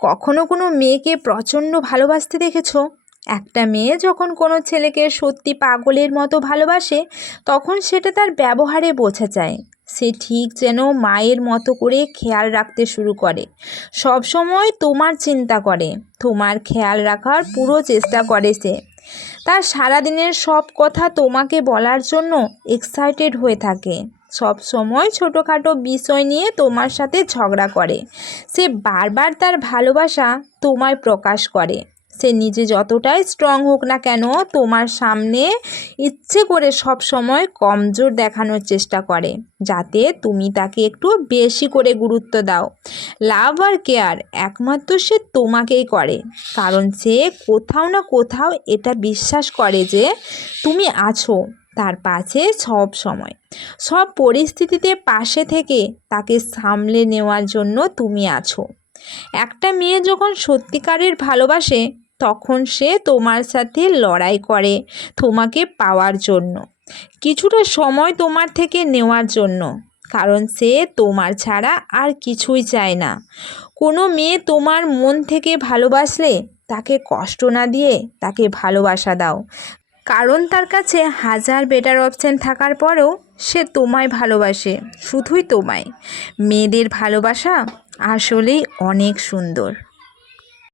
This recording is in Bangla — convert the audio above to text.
কখনো কোনো মেয়েকে প্রচণ্ড ভালোবাসতে দেখেছ? একটা মেয়ে যখন কোনো ছেলেকে সত্যি পাগলের মতো ভালোবাসে, তখন সেটা তার ব্যবহারে বোঝা যায়। সে ঠিক যেন মায়ের মতো করে খেয়াল রাখতে শুরু করে। সব সময় তোমার চিন্তা করে, তোমার খেয়াল রাখার পুরো চেষ্টা করে সে। তার সারাদিনের সব কথা তোমাকে বলার জন্য এক্সাইটেড হয়ে থাকে। সব সময় ছোটোখাটো বিষয় নিয়ে তোমার সাথে ঝগড়া করে। সে বারবার তার ভালোবাসা তোমায় প্রকাশ করে। সে নিজে যতটাই স্ট্রং হোক না কেন তোমার সামনে ইচ্ছে করে সব সময় কমজোর দেখানোর চেষ্টা করে, যাতে তুমি তাকে একটু বেশি করে গুরুত্ব দাও। লাভ আর কেয়ার একমাত্র সে তোমাকেই করে, কারণ সে কোথাও না কোথাও এটা বিশ্বাস করে যে তুমি আছো। তার পাশে সব সময়। সব পরিস্থিতিতে পাশে থেকে তাকে সামলে নেওয়ার জন্য তুমি আছো। একটা মেয়ে যখন সত্যিকারের ভালোবাসে, তখন সে তোমার সাথে লড়াই করে তোমাকে পাওয়ার জন্য। কিছুটা সময় তোমার থেকে নেওয়ার জন্য, কারণ সে তোমার ছাড়া আর কিছুই চায় না। কোনো মেয়ে তোমার মন থেকে ভালোবাসলে তাকে কষ্ট না দিয়ে তাকে ভালোবাসা দাও। কারণ তার কাছে হাজার বেটার অপশান থাকার পরেও সে তোমায় ভালোবাসে, শুধুই তোমায়। মেয়েদের ভালোবাসা আসলেই অনেক সুন্দর।